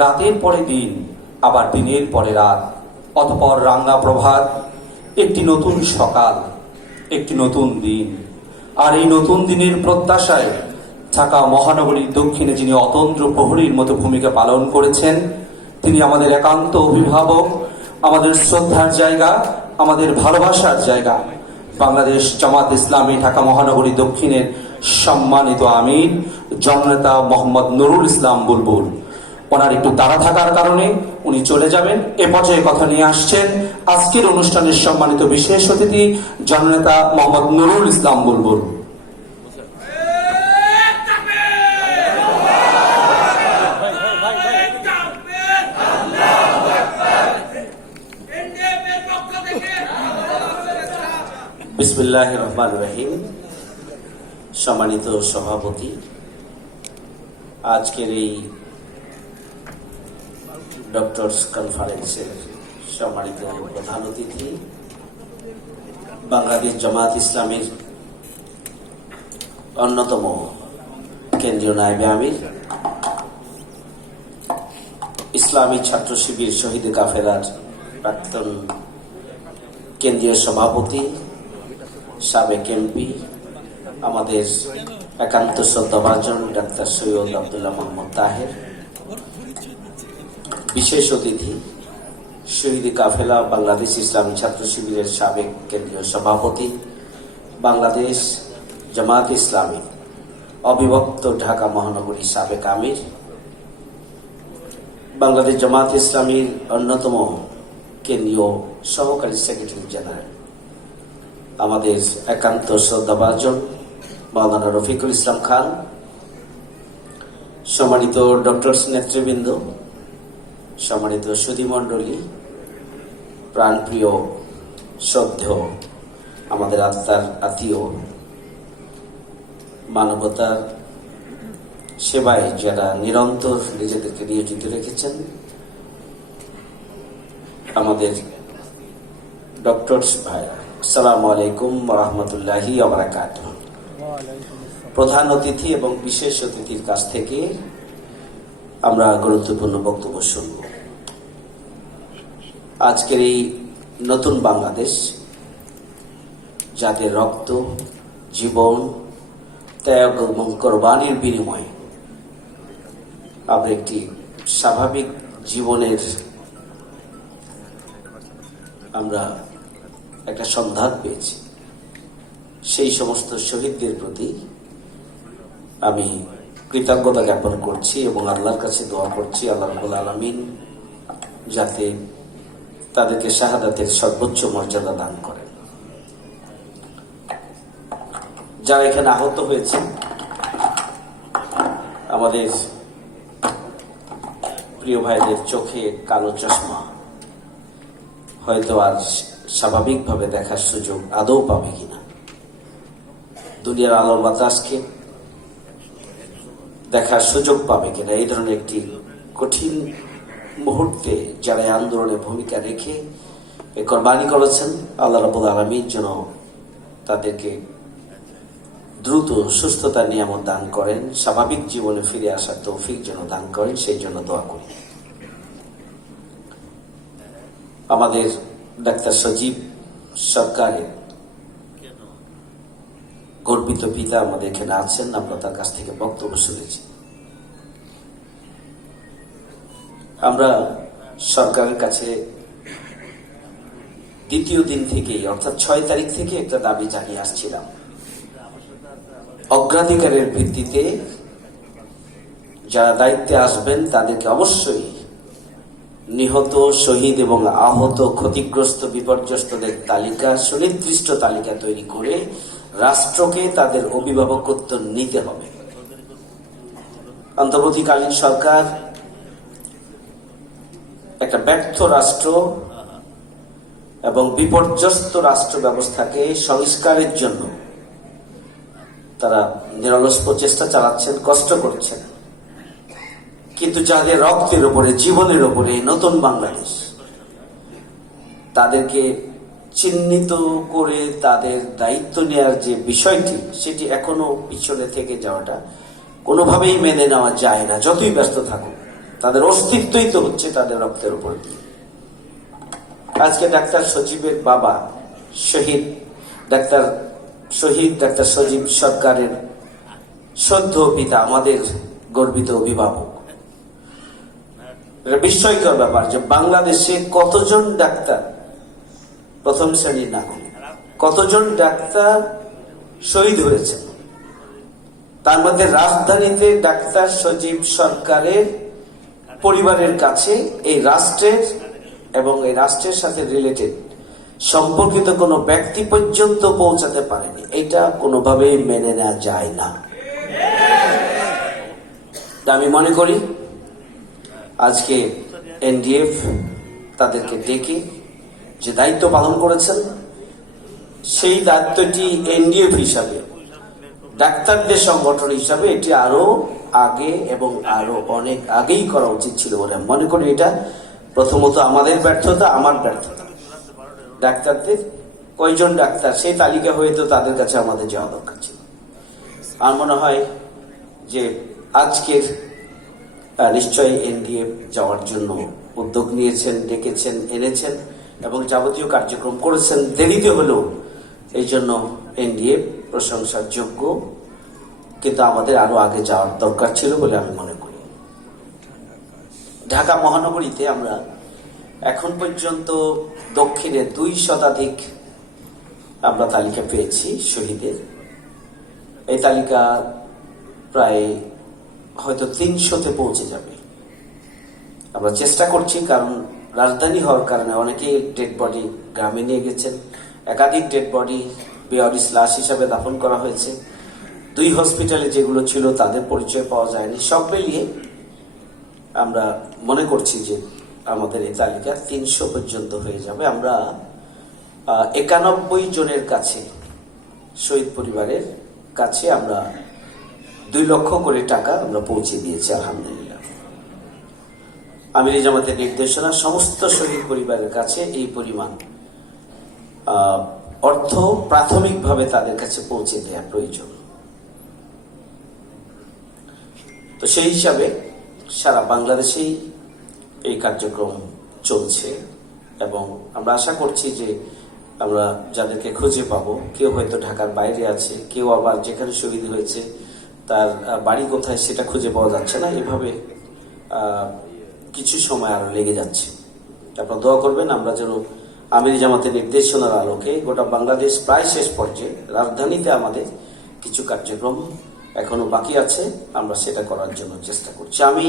রাতের পরে দিন, আবার দিনের পরে রাত, অতঃপর রাঙা প্রভাত, একটি নতুন সকাল, একটি নতুন দিন। আর এই নতুন দিনের প্রত্যাশায় ঢাকা মহানগরীর দক্ষিণে যিনি অতন্দ্র প্রহরীর মতো ভূমিকা পালন করেছেন, তিনি আমাদের একান্ত অভিভাবক, আমাদের শ্রদ্ধার জায়গা, আমাদের ভালোবাসার জায়গা, বাংলাদেশ জামাত ইসলামী ঢাকা মহানগরী দক্ষিণের সম্মানিত আমির জননেতা মোহাম্মদ নুরুল ইসলাম বুলবুল। ওনার একটু তাড়া থাকার কারণে উনি চলে যাবেন। এ পর্যায়ে কথা নিয়ে আসছেন আজকের অনুষ্ঠানের সম্মানিত বিশেষ অতিথি জননেতা মোহাম্মদ নুরুল ইসলাম বুলবুল। বিসমিল্লাহির রহমানির রহিম। সম্মানিত সভাপতি, আজকের এই ডক্টরস কনফারেন্সের সম্মানিত প্রধান অতিথি, বাংলাদেশ জামাত ইসলামীর অন্যতম কেন্দ্রীয় নায়েবে আমির, ইসলামী ছাত্র শিবির শহীদ কাফেলার প্রাক্তন কেন্দ্রীয় সভাপতি, সাবেক এমপি, আমাদের একান্ত শ্রদ্ধাভাজন ডাক্তার সৈয়দ আব্দুল্লাহ মোহাম্মদ তাহের, বিশেষ অতিথি শহীদ কাফেলা বাংলাদেশ ইসলামী ছাত্র শিবিরের সাবেক কেন্দ্রীয় সভাপতি, বাংলাদেশ জামাত ইসলামী অবিভক্ত ঢাকা মহানগরী সাবেক আমির, বাংলাদেশ জামাত ইসলামীর অন্যতম কেন্দ্রীয় সহকারী সেক্রেটারি জেনারেল, আমাদের একান্ত শ্রদ্ধাভাজন মাওলানা রফিকুল ইসলাম খান, সম্মানিত ডক্টরস নেতৃবৃন্দ, সম্মানিত সুধীমণ্ডলী, প্রাণপ্রিয় শ্রদ্ধেয় আমাদের আত্মার আত্মীয়, মানবতার সেবায় যারা নিরন্তর নিজেদেরকে নিয়োজিত রেখেছেন, আমাদের ডক্টরস ভাইরা, আসসালামু আলাইকুম ওয়া রাহমাতুল্লাহি ওয়া বারাকাতুহু। প্রধান অতিথি এবং বিশেষ অতিথির কাছ থেকে আমরা গুরুত্বপূর্ণ বক্তব্য শুনব। আজকের এই নতুন বাংলাদেশ, যাদের রক্ত, জীবন, ত্যাগ এবং কোরবানির বিনিময়ে আমরা একটি স্বাভাবিক জীবনের আমরা একটা সন্ধান পেয়েছি, সেই সমস্ত শহীদদের প্রতি আমি কৃতজ্ঞতা জ্ঞাপন করছি এবং আল্লাহর কাছে দোয়া করছি আল্লাহ রাব্বুল আলামিন যাতে তাদেরকে শাহাদাতের সর্বোচ্চ মর্যাদা দান করেন। যারা এখানে আহত হয়েছে, আমাদের প্রিয় ভাইদের চোখে কালো চশমা হয়তো আর স্বাভাবিকভাবে দেখার সুযোগ আদৌ পাবে কিনা, দুনিয়ার আলো বাতাসকে দেখার সুযোগ পাবে কিনা, এই ধরনের একটি কঠিন মুহূর্তে যারা আন্দোলনে ভূমিকা রেখে কোরবানি করেছেন, আল্লাহ রাব্বুল আলামিন যেন তাদেরকে দ্রুত সুস্থতার নিয়ামত দান করেন, স্বাভাবিক জীবনে ফিরে আসার তৌফিক যেন দান করেন, সেই জন্য দোয়া করি। আমাদের ডাক্তার সজীব সরকারের গর্বিত পিতা আমাদের এখানে আছেন, আমরা তার কাছ থেকে বক্তব্য শুনেছি। আমরা সরকারের কাছে দ্বিতীয় দিন থেকেই, অর্থাৎ 6 তারিখ থেকে একটা দাবি জানিয়ে আসছিলাম, অগ্রাধিকারের ভিত্তিতে যারা দায়িত্বে আসবেন তাদেরকে অবশ্যই নিহত, শহীদ এবং আহত, ক্ষতিগ্রস্ত, বিপর্যস্তদের তালিকা, সুনির্দিষ্ট তালিকা তৈরি করে রাষ্ট্রকে তাদের অভিভাবকত্ব নিতে হবে। অন্তর্বর্তীকালীন সরকার একটা ব্যর্থ রাষ্ট্র এবং বিপর্যস্ত রাষ্ট্র ব্যবস্থাকে সংস্কারের জন্য তারা নিরলস প্রচেষ্টা চালাচ্ছেন, কষ্ট করছেন, কিন্তু যাদের রক্তের উপরে, জীবনের উপরে নতুন বাংলাদেশ, তাদেরকে চিহ্নিত করে তাদের দায়িত্ব নেওয়ার যে বিষয়টি, সেটি এখনো পিছনে থেকে যাওয়াটা কোনোভাবেই মেনে নেওয়া যায় না, যতই ব্যস্ত থাকুক। তাদের অস্তিত্বই তো হচ্ছে তাদের রক্তের উপর দিয়ে। আজকে ডাক্তার সজীবের বাবা ডাক্তার সজীব সরকারের সদ্য পিতা, আমাদের গর্বিত অভিভাবক। এটা বিস্ময়কর ব্যাপার যে বাংলাদেশে কতজন ডাক্তার প্রথম শ্রেণীর নাগরিক, কতজন ডাক্তার শহীদ হয়েছে। তার মধ্যে রাজধানীতে ডাক্তার সজীব সরকারের পরিবারের কাছে এই রাষ্ট্রের এবং এই রাষ্ট্রের সাথে রিলেটেড সম্পর্কিত কোনো ব্যক্তি পর্যন্ত পৌঁছাতে পারেনি। এটা কোনোভাবেই মেনে নেওয়া যায় না। আমি মনে করি আজকে এনডিএফ তাদেরকে ডেকে যে দায়িত্ব পালন করেছেন, সেই দায়িত্বটি এনডিএফ হিসাবে, ডাক্তারদের সংগঠন হিসাবে এটি আরো আগে এবং আরো অনেক আগেই করা উচিত ছিল বলে আমি মনে করি। এটা প্রথমত আমাদের ব্যর্থতা, আমার ব্যর্থতা। ডাক্তারদের কয়জন ডাক্তার সেই তালিকা হয়তো তাদের কাছে আমাদের যাওয়া দরকার ছিল। আমার মনে হয় যে আজকের নিশ্চয়ই এনডিএফ যাওয়ার জন্য উদ্যোগ নিয়েছেন, ডেকেছেন, এনেছেন এবং যাবতীয় কার্যক্রম করেছেন, দেরিতে হলেও। এই জন্য এনডিএফ প্রশংসার যোগ্য, কিন্তু আমাদের আরো আগে যাওয়ার দরকার ছিল বলে আমি মনে করি। ঢাকা মহানগরীতে আমরা এখন পর্যন্ত দক্ষিণে 2 শতাধিক আমরা তালিকা পেয়েছি শহীদের। এই তালিকা প্রায় হয়তো 300-তে পৌঁছে যাবে। আমরা চেষ্টা করছি, কারণ রাজধানী হওয়ার কারণে অনেকেই ডেড বডি গ্রামে নিয়ে গেছেন। একাধিক ডেড বডি বেওয়ারিশ লাশ হিসাবে দাফন করা হয়েছে। 2 হসপিটালে যেগুলো ছিল তাদের পরিচয় পাওয়া যায়নি। সব মিলিয়ে আমরা মনে করছি যে আমাদের এই তালিকা 300 পর্যন্ত হয়ে যাবে। আমরা 91 জনের কাছে, শহীদ পরিবারের কাছে আমরা 2 লক্ষ করে টাকা আমরা পৌঁছে দিয়েছি আলহামদুলিল্লাহ। আমির জামাতের নির্দেশনা সমস্ত শহীদ পরিবারের কাছে এই পরিমাণ অর্থ প্রাথমিকভাবে তাদের কাছে পৌঁছে দেওয়া প্রয়োজন। তো সেই হিসাবে সারা বাংলাদেশেই এই কার্যক্রম চলছে এবং আমরা আশা করছি যে আমরা যাদেরকে খুঁজে পাবো, কেউ হয়তো ঢাকার বাইরে আছে, কেউ আবার যেখানে শহীদ হয়েছে তার বাড়ি কোথায় সেটা খুঁজে পাওয়া যাচ্ছে না। এভাবে কিছু সময় আরো লেগে যাচ্ছে। আপনারা দোয়া করবেন আমরা যেন আমির জামাতের নির্দেশনার আলোকে গোটা বাংলাদেশ প্রায় শেষ পর্যায়ে, রাজধানীতে আমাদের কিছু কার্যক্রম এখনো বাকি আছে, আমরা সেটা করার জন্য চেষ্টা করছি। আমি